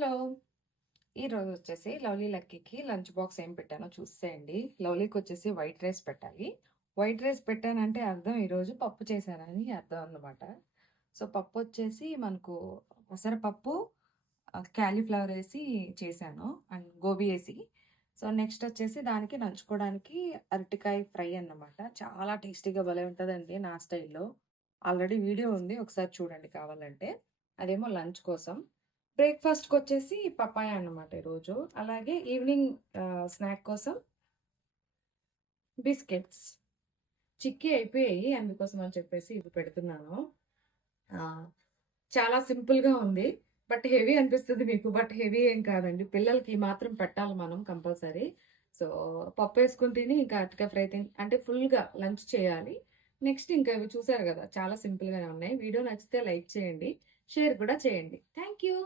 Hello! ఈరోజు వచ్చేసి lovely లక్కీకి lunch box ఏం పెట్టానో చూసేయండి. లవ్లీకి వచ్చేసి వైట్ రైస్ పెట్టాలి. వైట్ రైస్ పెట్టానంటే అర్థం ఈరోజు పప్పు చేశానని అర్థం అన్నమాట. సో, పప్పు వచ్చేసి మనకు పెసరపప్పు, కాలీఫ్లవర్ ఏసి చేశాను. And gobi AC. So, next వచ్చేసి దానికి నంచుకోవడానికి అరటికాయ ఫ్రై అన్నమాట. చాలా టేస్టీగా భలే ఉంటదండి నా స్టైల్‌లో. ఆల్రెడీ వీడియో ఉంది. ఒకసారి చూడండి కావాలంటే. అదేమో లంచ్ కోసం. బ్రేక్‌ఫాస్ట్‌కొచ్చేసి పపాయ అన్నమాట ఈరోజు. అలాగే ఈవినింగ్ స్నాక్ కోసం బిస్కెట్స్. చిక్కీ అయిపోయాయి. అందుకోసం అని చెప్పేసి ఇవి పెడుతున్నాను. ఆహ్, చాలా సింపుల్‌గా ఉంది. బట్ హెవీ అనిపిస్తది మీకు. బట్ హెవీ ఏం కాదండి. పిల్లలకి ఈ మాత్రం పెట్టాలి మనం కంపల్సరీ. సో, పప్పేసుకొని తిని ఇంకా అరటికాయ ఫ్రై తిని అంటే ఫుల్‌గా లంచ్ చేయాలి. నెక్స్ట్ ఇంకా ఇవి చూసారు గదా! చాలా సింపుల్‌గానే ఉన్నాయి. వీడియో నచ్చితే లైక్ చేయండి. షేర్ కూడా చేయండి. Thank you.